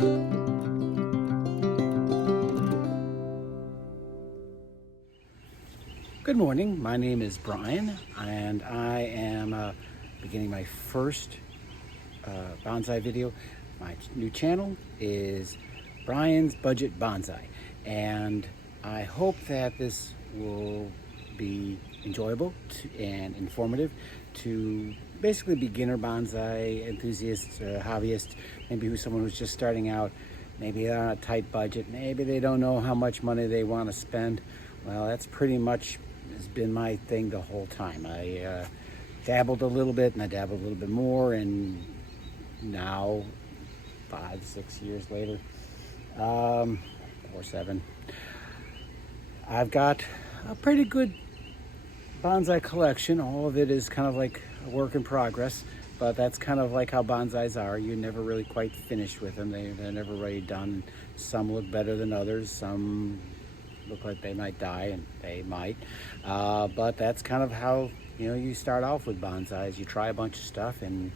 Good morning, my name is Brian, and I am beginning my first bonsai video. My new channel is Brian's Budget Bonsai, and I hope that this will be enjoyable and informative to basically beginner bonsai enthusiasts, hobbyists, maybe someone who's just starting out, maybe they're on a tight budget, maybe they don't know how much money they want to spend. Well, that's pretty much has been my thing the whole time. I dabbled a little bit, and I dabbled a little bit more, and now 5-6 years later, or 7, I've got a pretty good bonsai collection. All of it is kind of like a work in progress, but that's kind of like how bonsais are. You're never really quite finished with them. They're never really done. Some look better than others. Some look like they might die, and they might, but that's kind of how you start off with bonsais. You try a bunch of stuff and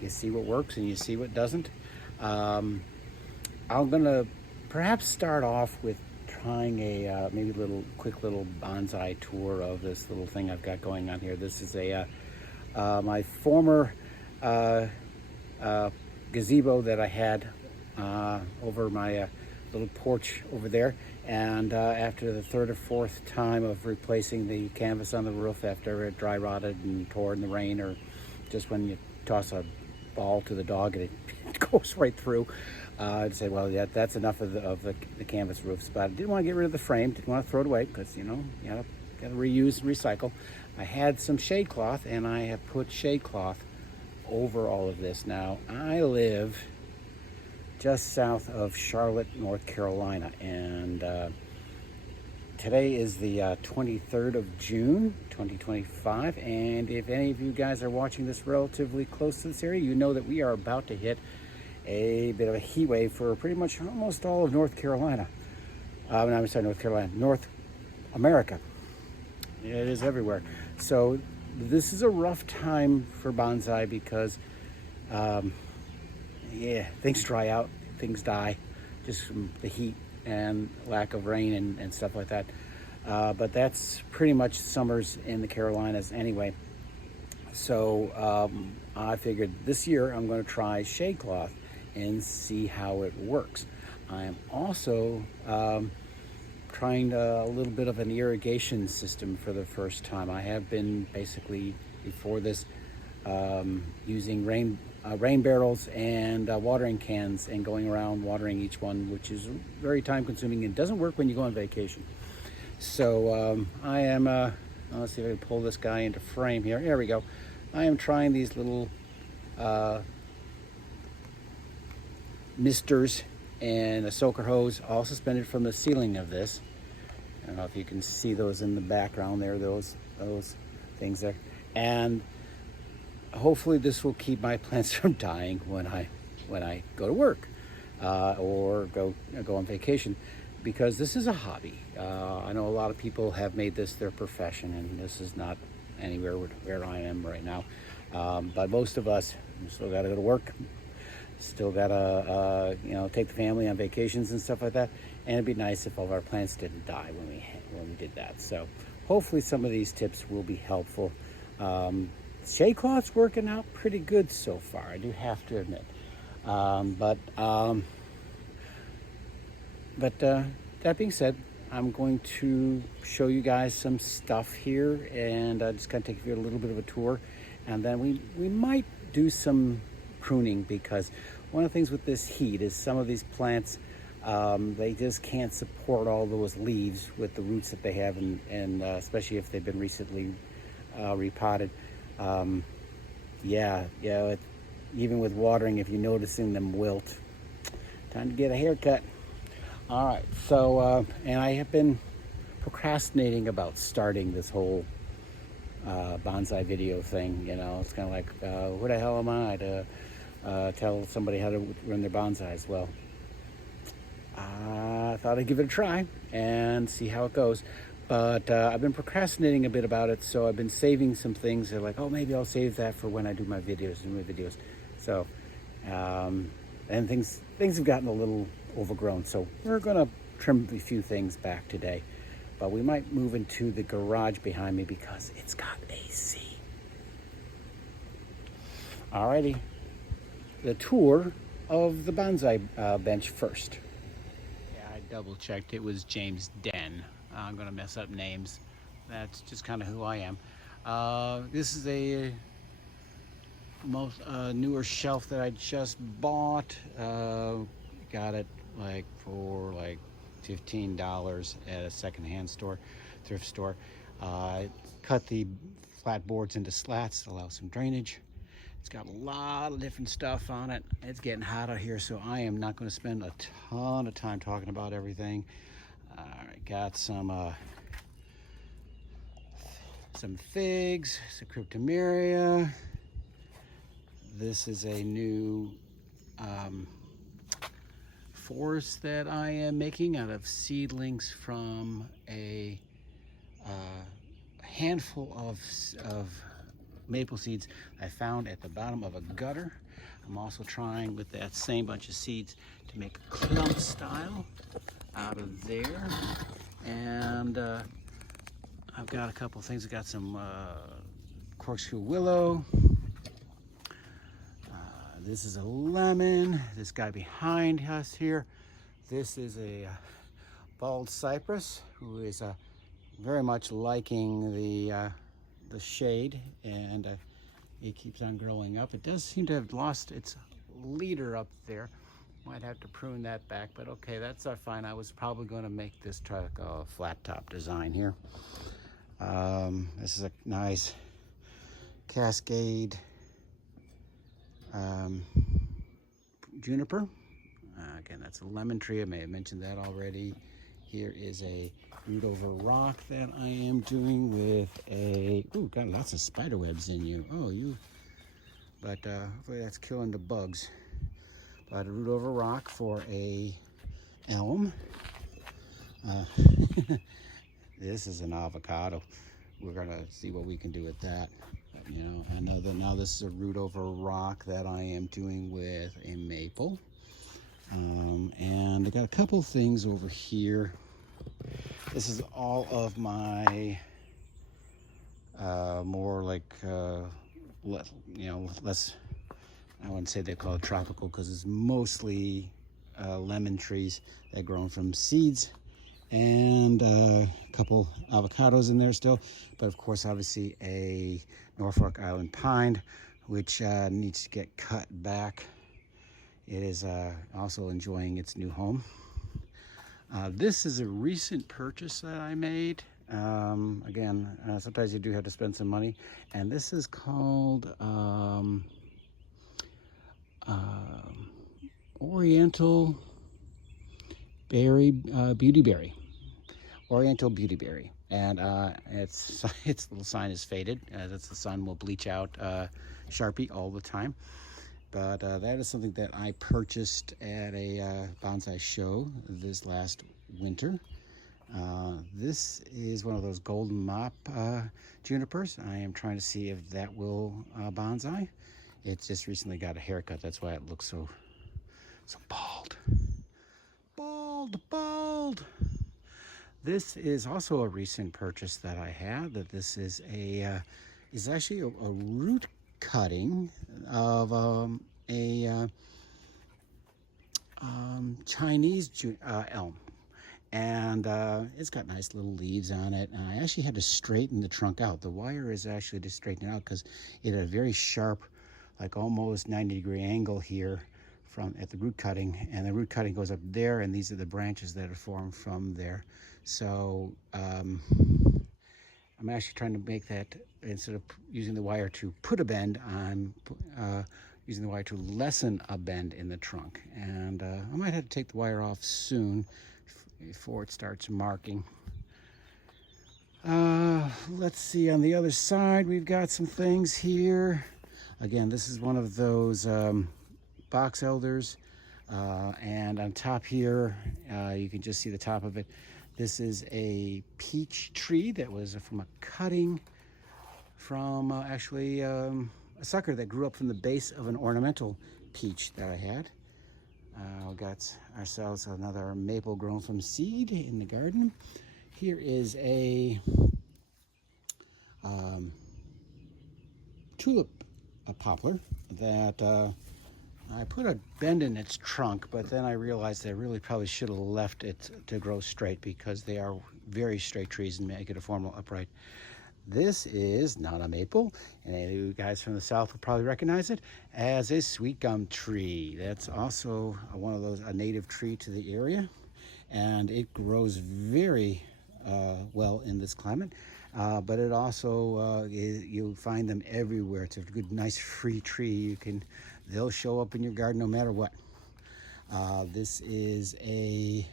you see what works and you see what doesn't. I'm gonna perhaps start off with trying a maybe quick little bonsai tour of this little thing I've got going on here. This is a my former gazebo that I had over my little porch over there, and after the 3rd or 4th time of replacing the canvas on the roof after it dry rotted and tore in the rain, or just when you toss a ball to the dog and it goes right through, I'd say, well, yeah, that's enough of the canvas roofs. But I didn't want to get rid of the frame, didn't want to throw it away, because you gotta reuse and recycle. I had some shade cloth, and I have put shade cloth over all of this. Now, I live just south of Charlotte, North Carolina, and today is the 23rd of June, 2025, and if any of you guys are watching this relatively close to this area, you know that we are about to hit a bit of a heat wave for pretty much almost all of North Carolina. I'm sorry, North Carolina, North America. It is everywhere. So this is a rough time for bonsai because things dry out, things die, just from the heat and lack of rain and stuff like that. But that's pretty much summers in the Carolinas anyway. So I figured this year I'm going to try shade cloth and see how it works. I am also trying a little bit of an irrigation system for the first time. I have been basically before this using rain barrels and watering cans and going around watering each one, which is very time consuming and doesn't work when you go on vacation. So I am, let's see if I can pull this guy into frame here. There we go. I am trying these little misters and a soaker hose, all suspended from the ceiling of this. I don't know if you can see those in the background there, those things there. And hopefully this will keep my plants from dying when I go to work or go on vacation, because this is a hobby. I know a lot of people have made this their profession, and this is not anywhere where I am right now. But most of us still got to go to work, still got to take the family on vacations and stuff like that. And it'd be nice if all of our plants didn't die when we did that. So hopefully some of these tips will be helpful. Shade cloth's working out pretty good so far, I do have to admit. But that being said, I'm going to show you guys some stuff here, and just kind of take you a little bit of a tour, and then we might do some pruning, because one of the things with this heat is some of these plants, they just can't support all those leaves with the roots that they have, and especially if they've been recently repotted. Even with watering, if you're noticing them wilt, time to get a haircut. All right, so and I have been procrastinating about starting this whole bonsai video thing. It's kind of like, who the hell am I to tell somebody how to run their bonsais? Well, I thought I'd give it a try and see how it goes. But I've been procrastinating a bit about it, so I've been saving some things. They're like, oh, maybe I'll save that for when I do my videos. So and things have gotten a little overgrown. So we're gonna trim a few things back today, but we might move into the garage behind me because it's got AC. Alrighty, the tour of the bonsai bench first. Yeah, I double checked. It was James Den. I'm gonna mess up names. That's just kind of who I am. This is a newer shelf that I just bought. Got it for $15 at a secondhand store, thrift store. Cut the flat boards into slats to allow some drainage. It's got a lot of different stuff on it. It's getting hot out here, so I am not going to spend a ton of time talking about everything. I got some figs, some cryptomeria. This is a new forest that I am making out of seedlings from a handful of maple seeds I found at the bottom of a gutter. I'm also trying with that same bunch of seeds to make a clump style out of there. And I've got a couple things. I've got some corkscrew willow. This is a lemon. This guy behind us here, this is a bald cypress who is very much liking the shade, and it keeps on growing up. It does seem to have lost its leader up there. Might have to prune that back, but okay, that's fine. I was probably going to make this like a flat top design here. This is a nice cascade juniper. Again, that's a lemon tree. I may have mentioned that already. Here is a root over rock that I am doing with a, ooh, got lots of spider webs in you. Oh, but hopefully that's killing the bugs. But a root over rock for a elm. This is an avocado. We're gonna see what we can do with that. You know, I know that now this is a root over rock that I am doing with a maple. And I got a couple things over here. This is all of my more like less, I wouldn't say they call it tropical, because it's mostly lemon trees that grown from seeds, and a couple avocados in there still, but of course obviously a Norfolk Island pine, which needs to get cut back. It is also enjoying its new home. This is a recent purchase that I made. Again, sometimes you do have to spend some money, and this is called Oriental Berry, Beauty Berry. Oriental Beauty Berry. And its little sign is faded. That's the sun will bleach out Sharpie all the time. But that is something that I purchased at a bonsai show this last winter. This is one of those golden mop junipers. I am trying to see if that will bonsai. It just recently got a haircut. That's why it looks so bald. Bald. This is also a recent purchase that I had. That this is is actually a root cutting of a Chinese elm, and it's got nice little leaves on it. And I actually had to straighten the trunk out. The wire is actually to straighten it out because it had a very sharp, like almost 90-degree angle here at the root cutting, and the root cutting goes up there, and these are the branches that are formed from there. So I'm actually trying to make that, instead of using the wire to put a bend, I'm using the wire to lessen a bend in the trunk. And I might have to take the wire off soon before it starts marking. Let's see, on the other side, we've got some things here. Again, this is one of those box elders. And on top here, you can just see the top of it. This is a peach tree that was from a cutting from actually a sucker that grew up from the base of an ornamental peach that I had. We got ourselves another maple grown from seed in the garden. Here is a tulip poplar that I put a bend in its trunk, but then I realized I really probably should have left it to grow straight because they are very straight trees and make it a formal upright. This is not a maple, and any of you guys from the south will probably recognize it as a sweet gum tree. That's also one of those, a native tree to the area, and it grows very well in this climate. But it also you find them everywhere. It's a good, nice, free tree. They'll show up in your garden no matter what. This is a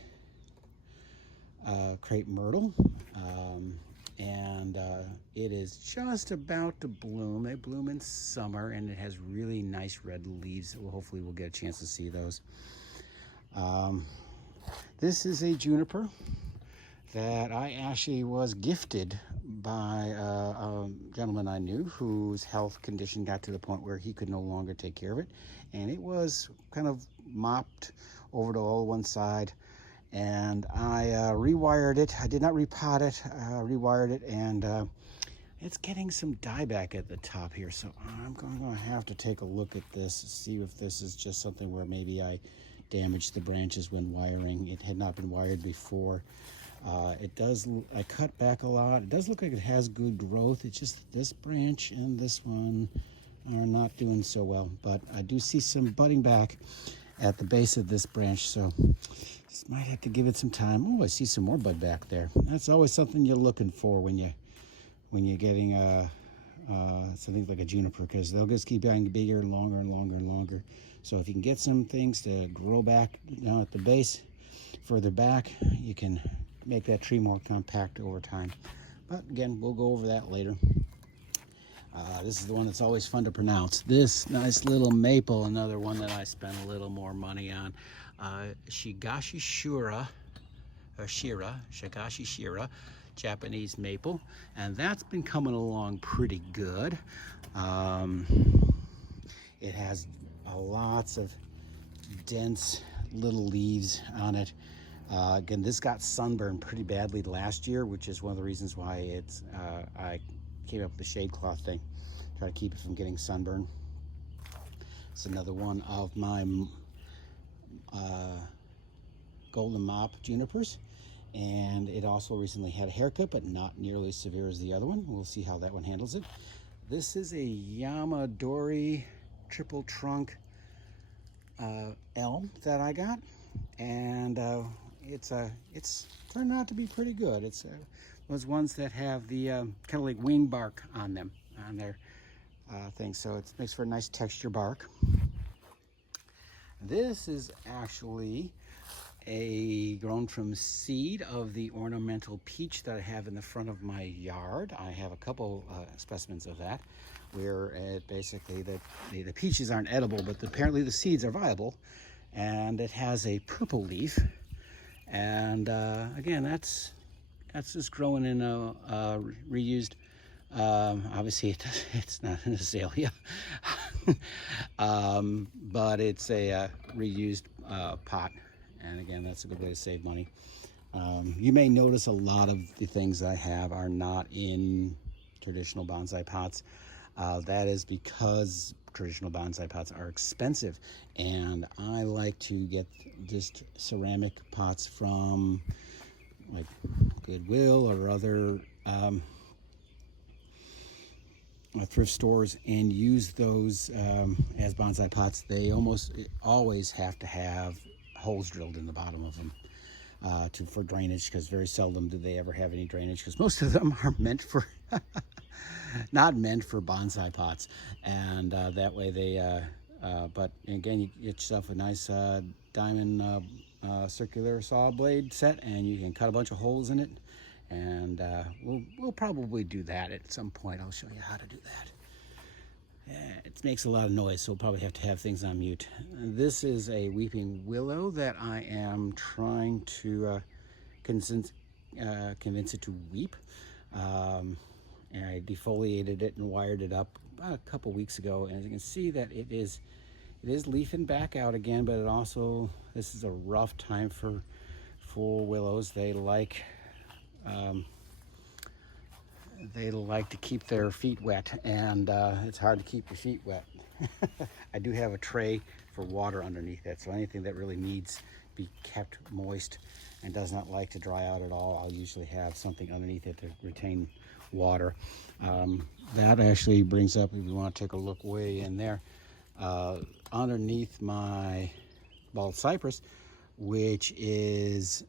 crepe myrtle. And it is just about to bloom. They bloom in summer, and it has really nice red leaves. Well, hopefully we'll get a chance to see those. This is a juniper that I actually was gifted by a gentleman I knew whose health condition got to the point where he could no longer take care of it, and it was kind of mopped over to all one side. And I rewired it. I did not repot it, rewired it, and it's getting some dieback at the top here. So I'm going to have to take a look at this, see if this is just something where maybe I damaged the branches when wiring. It had not been wired before. I cut back a lot. It does look like it has good growth. It's just this branch and this one are not doing so well. But I do see some budding back at the base of this branch, so just might have to give it some time. Oh, I see some more bud back there. That's always something you're looking for when you're getting something like a juniper, because they'll just keep getting bigger and longer and longer and longer. So if you can get some things to grow back down at the base, further back, you can make that tree more compact over time. But again, we'll go over that later. This is the one that's always fun to pronounce. This nice little maple, another one that I spent a little more money on. Shigashi Shura, Shigashi Shira, Japanese maple, and that's been coming along pretty good. It has lots of dense little leaves on it. Again, this got sunburned pretty badly last year, which is one of the reasons why I came up with the shade cloth thing, try to keep it from getting sunburned. It's another one of my golden mop junipers, and it also recently had a haircut, but not nearly as severe as the other one. We'll see how that one handles it. This is a Yamadori triple trunk elm that I got, and it's turned out to be pretty good. It's those ones that have the kind of like wing bark on them, on their things, so it makes for a nice texture bark. This is actually a grown from seed of the ornamental peach that I have in the front of my yard. I have a couple specimens of that, where basically the peaches aren't edible, but apparently the seeds are viable, and it has a purple leaf. And again, that's just growing in a reused. Obviously, it's not an azalea, but it's a reused pot. And again, that's a good way to save money. You may notice a lot of the things I have are not in traditional bonsai pots. That is because traditional bonsai pots are expensive, and I like to get just ceramic pots from like Goodwill or other thrift stores and use those as bonsai pots. They almost always have to have holes drilled in the bottom of them for drainage, because very seldom do they ever have any drainage, because most of them are meant for not meant for bonsai pots, and that way they but again, you get yourself a nice diamond circular saw blade set, and you can cut a bunch of holes in it, and we'll probably do that at some point. I'll show you how to do that. It makes a lot of noise, so we'll probably have to have things on mute. This is a weeping willow that I am trying to convince it to weep. And I defoliated it and wired it up about a couple weeks ago, and as you can see that it is it is leafing back out again, but it also, this is a rough time for willows. They like to keep their feet wet, and it's hard to keep your feet wet. I do have a tray for water underneath it, so anything that really needs to be kept moist and does not like to dry out at all, I'll usually have something underneath it to retain water. That actually brings up, if you want to take a look way in there, underneath my bald cypress, which is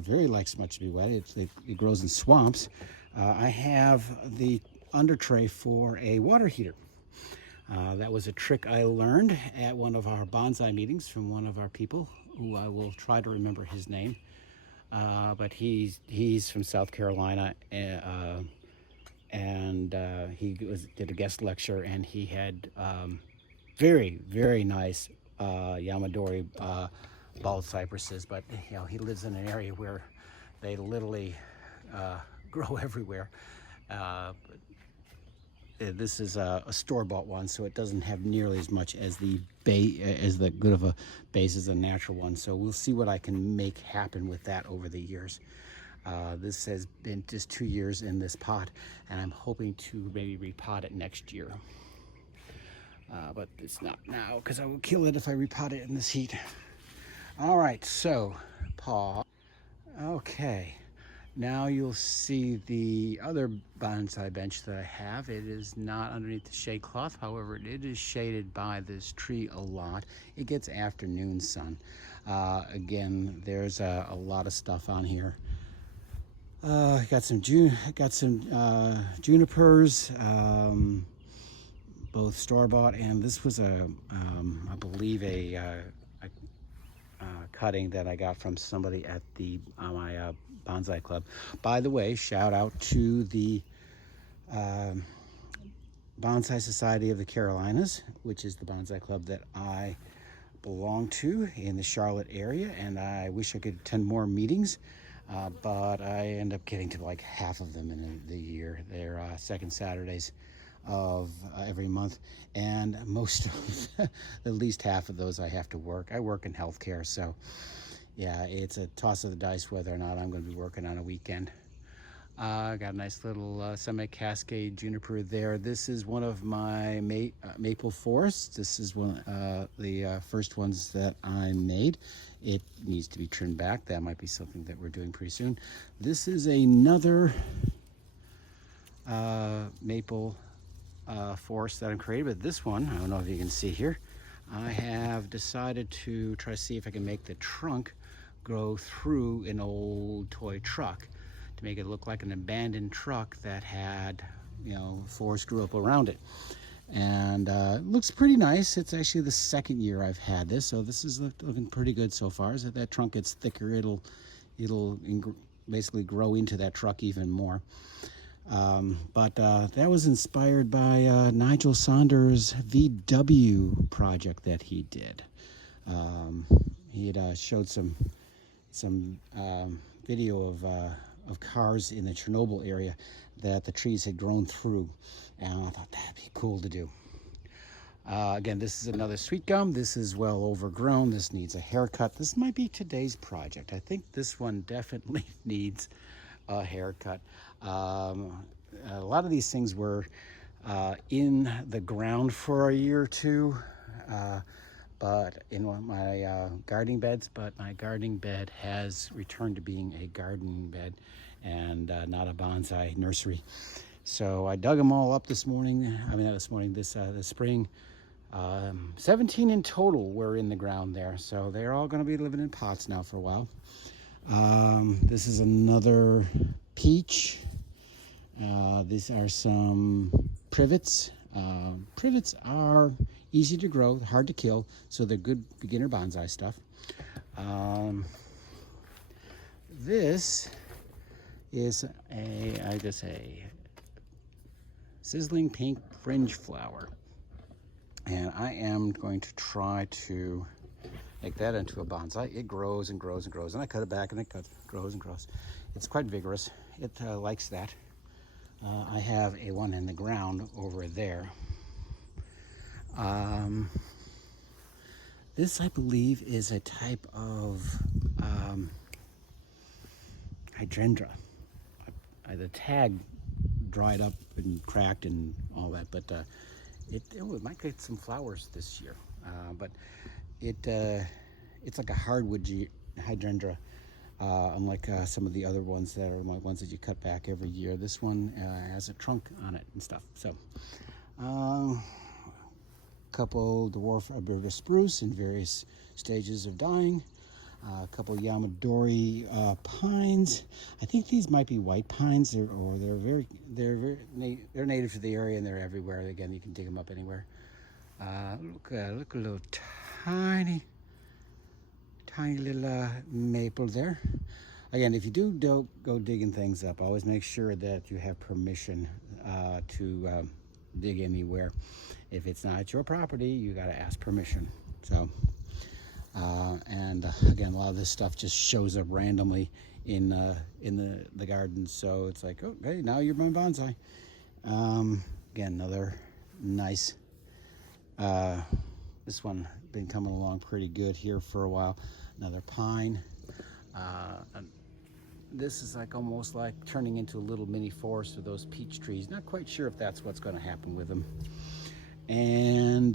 very likes much to be wet. It grows in swamps. I have the under tray for a water heater. That was a trick I learned at one of our bonsai meetings from one of our people, who I will try to remember his name. But he's from South Carolina, and he did a guest lecture, and he had very, very nice Yamadori bald cypresses. But you know, he lives in an area where they literally grow everywhere. This is a store-bought one, so it doesn't have nearly as much as the good of a base as a natural one. So we'll see what I can make happen with that over the years. This has been just 2 years in this pot, and I'm hoping to maybe repot it next year. But it's not now, because I will kill it if I repot it in this heat. All right, so paw. Okay. Now you'll see the other bonsai bench that I have. It is not underneath the shade cloth. However, it is shaded by this tree a lot. It gets afternoon sun. Again, there's a lot of stuff on here. Got some junipers, both store-bought, and this was I believe a cutting that I got from somebody at my bonsai club. By the way, shout out to the Bonsai Society of the Carolinas, which is the bonsai club that I belong to in the Charlotte area, and I wish I could attend more meetings, but I end up getting to like half of them in the year. They're second Saturdays of every month, and most of at least half of those I have to work. I work in healthcare, so yeah, it's a toss of the dice whether or not I'm going to be working on a weekend. I got a nice little semi-cascade juniper there. This is one of my maple forests. This is one the first ones that I made. It needs to be trimmed back. That might be something that we're doing pretty soon. This is another maple forest that I'm creating, but this one, I don't know if you can see here, I have decided to try to see if I can make the trunk grow through an old toy truck to make it look like an abandoned truck that had, you know, forest grew up around it. And it looks pretty nice. It's actually the second year I've had this, so this is looking pretty good so far. As that trunk gets thicker, it'll basically grow into that truck even more. But that was inspired by Nigel Saunders' VW project that he did. He had showed some video of cars in the Chernobyl area that the trees had grown through, and I thought that'd be cool to do. Again, this is another sweet gum. This is well overgrown. This needs a haircut. This might be today's project. I think this one definitely needs a haircut. A lot of these things were in the ground for a year or two, but in one of my gardening beds, but my gardening bed has returned to being a gardening bed and not a bonsai nursery. So I dug them all up this morning. I mean, not this morning, this spring. 17 in total were in the ground there. So they're all going to be living in pots now for a while. This is another peach. These are some privets. Privets are easy to grow, hard to kill, so they're good beginner bonsai stuff. This is a sizzling pink fringe flower, and I am going to try to make that into a bonsai. It grows and grows and grows, and I cut it back and it grows and grows. It's quite vigorous. It likes that. I have a one in the ground over there. This, I believe, is a type of hydrangea. The tag dried up and cracked and all that, but it might get some flowers this year. But it's like a hardwood hydrangea, unlike some of the other ones that are my ones that you cut back every year. This one has a trunk on it and stuff. So, couple dwarf Alberta spruce in various stages of dying. A couple Yamadori pines. I think these might be white pines, they're native to the area and they're everywhere. Again, you can dig them up anywhere. Look a little tiny little maple there. Again, if you do go digging things up, always make sure that you have permission to dig anywhere. If it's not your property, you got to ask permission. So. Again, a lot of this stuff just shows up randomly in the garden, so it's like, oh, hey, now you're my bonsai. Again, another nice. This one been coming along pretty good here for a while. Another pine. This is like almost like turning into a little mini forest of those peach trees. Not quite sure if that's what's going to happen with them. And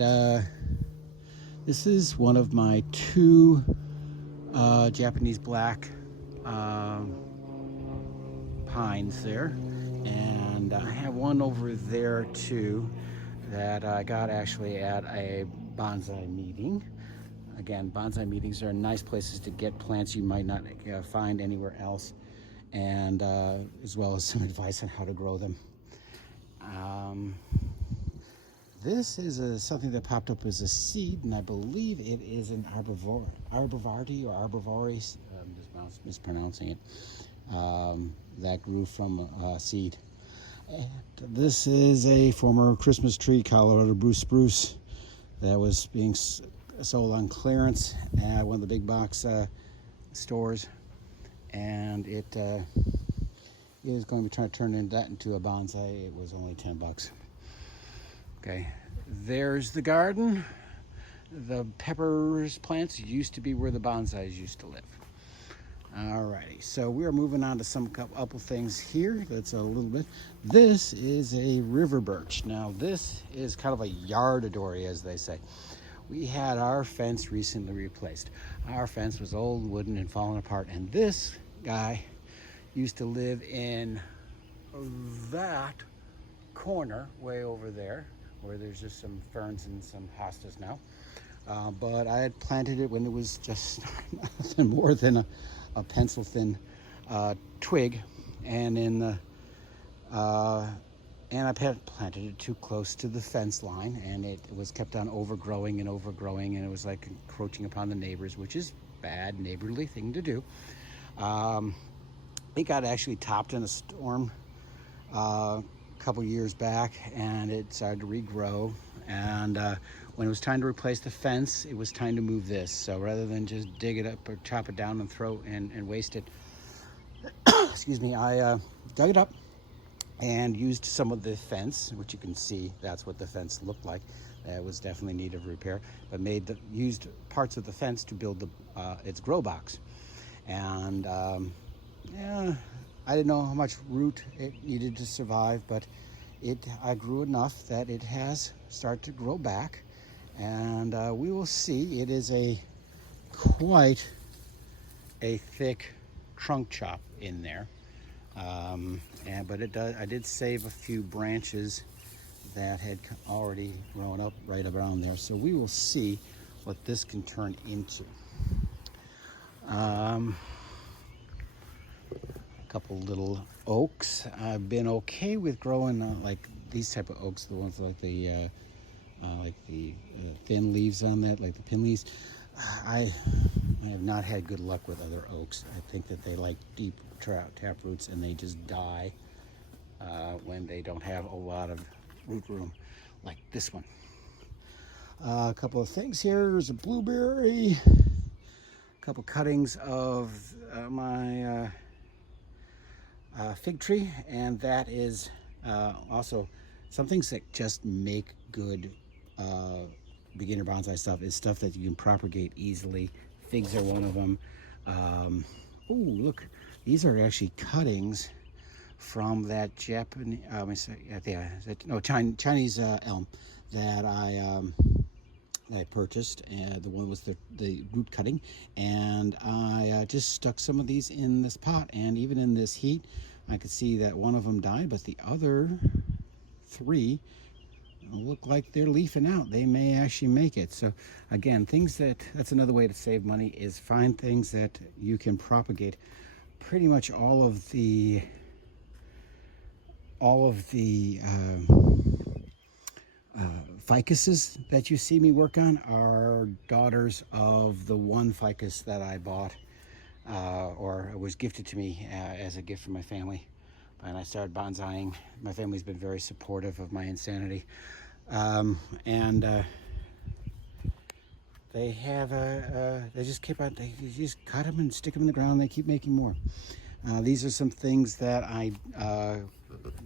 this is one of my two Japanese black pines there. And I have one over there too that I got actually at a bonsai meeting. Again, bonsai meetings are nice places to get plants you might not find anywhere else, and as well as some advice on how to grow them. This is something that popped up as a seed, and I believe it is an arborvitae or arborvitae. I'm just mispronouncing it. That grew from a seed. And this is a former Christmas tree, Colorado blue spruce, that was being sold on clearance at one of the big box stores, and it is going to be trying to turn that into a bonsai. It was only $10. Okay, there's the garden. The peppers plants used to be where the bonsais used to live. Alrighty, so we are moving on to some couple things here. That's a little bit. This is a river birch. Now this is kind of a Yamadori, as they say. We had our fence recently replaced. Our fence was old, wooden, and falling apart. And this guy used to live in that corner way over there, where there's just some ferns and some hostas now. But I had planted it when it was just nothing more than a pencil thin twig, and and I planted it too close to the fence line, and it was kept on overgrowing, and it was like encroaching upon the neighbors, which is bad neighborly thing to do. It got actually topped in a storm a couple years back, and it started to regrow. And when it was time to replace the fence, it was time to move this. So rather than just dig it up or chop it down and throw and waste it, excuse me, I dug it up and used some of the fence, which you can see that's what the fence looked like. It was definitely in need of repair, but used parts of the fence to build its grow box. And yeah, I didn't know how much root it needed to survive, but I grew enough that it has started to grow back, and we will see. It is quite a thick trunk chop in there, but I did save a few branches that had already grown up right around there, so we will see what this can turn into. Couple little oaks. I've been okay with growing like these type of oaks, the ones like the thin leaves on that, like the pin leaves. I have not had good luck with other oaks. I think that they like deep tap roots, and they just die when they don't have a lot of root room, like this one. A couple of things here. There's a blueberry. A couple cuttings of my fig tree, and that is also some things that just make good beginner bonsai stuff is stuff that you can propagate easily. Figs are one of them. Oh, look, these are actually cuttings from that Japanese, Chinese elm that I purchased. The one was the root cutting, and I just stuck some of these in this pot, and even in this heat I could see that one of them died, but the other 3 look like they're leafing out. They may actually make it. So again, that's another way to save money, is find things that you can propagate. Pretty much all of the ficuses that you see me work on are daughters of the one ficus that I bought or was gifted to me as a gift from my family. And I started bonsaiing. My family's been very supportive of my insanity. They have they just keep on, they just cut them and stick them in the ground, and they keep making more. These are some things that I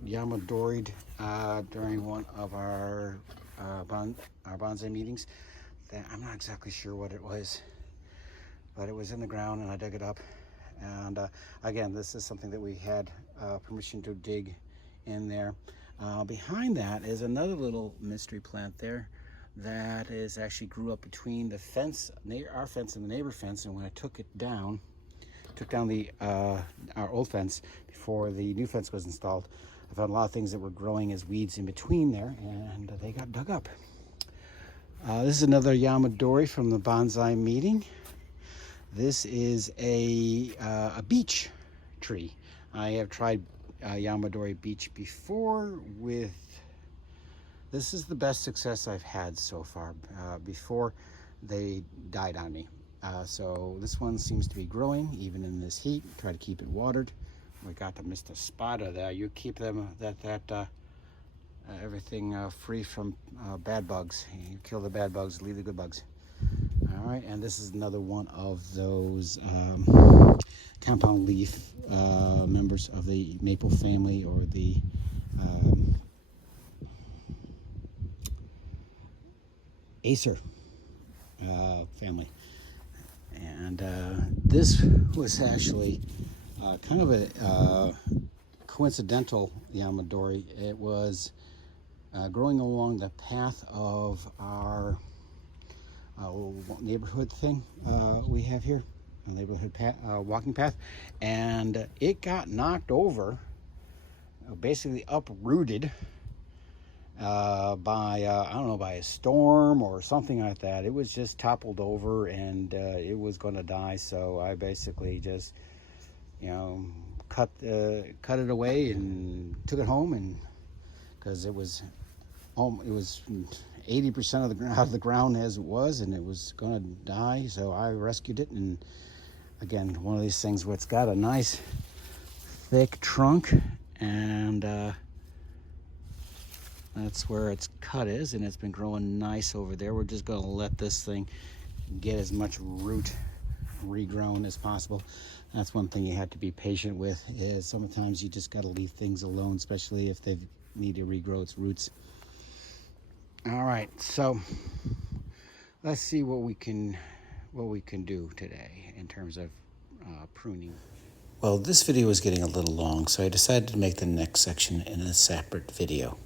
Yamadori'd during one of our bonsai meetings. That I'm not exactly sure what it was, but it was in the ground and I dug it up. And again, this is something that we had permission to dig in there. Behind that is another little mystery plant there that is actually grew up between the fence, our fence, and the neighbor fence. And when I took down our old fence before the new fence was installed, I found a lot of things that were growing as weeds in between there, and they got dug up. This is another Yamadori from the bonsai meeting. This is a beech tree. I have tried Yamadori beech before with, this is the best success I've had so far before they died on me. So this one seems to be growing even in this heat. Try to keep it watered. We got to miss the spotter there. You keep them everything free from bad bugs. You kill the bad bugs, leave the good bugs. All right, and this is another one of those compound leaf members of the maple family, or the Acer family. And this was actually kind of a coincidental Yamadori. It was growing along the path of our neighborhood thing we have here, a neighborhood walking path, and it got knocked over, basically uprooted by I don't know, by a storm or something like that. It was just toppled over, and it was going to die. So I basically just, cut it away and took it home, and because it was 80% out of the ground as it was, and it was going to die. So I rescued it, and again, one of these things where it's got a nice thick trunk, and that's where its cut is, and it's been growing nice over there. We're just going to let this thing get as much root regrown as possible. That's one thing you have to be patient with, is sometimes you just got to leave things alone, especially if they need to regrow its roots. All right, so let's see what we can do today in terms of pruning. Well, this video is getting a little long, so I decided to make the next section in a separate video.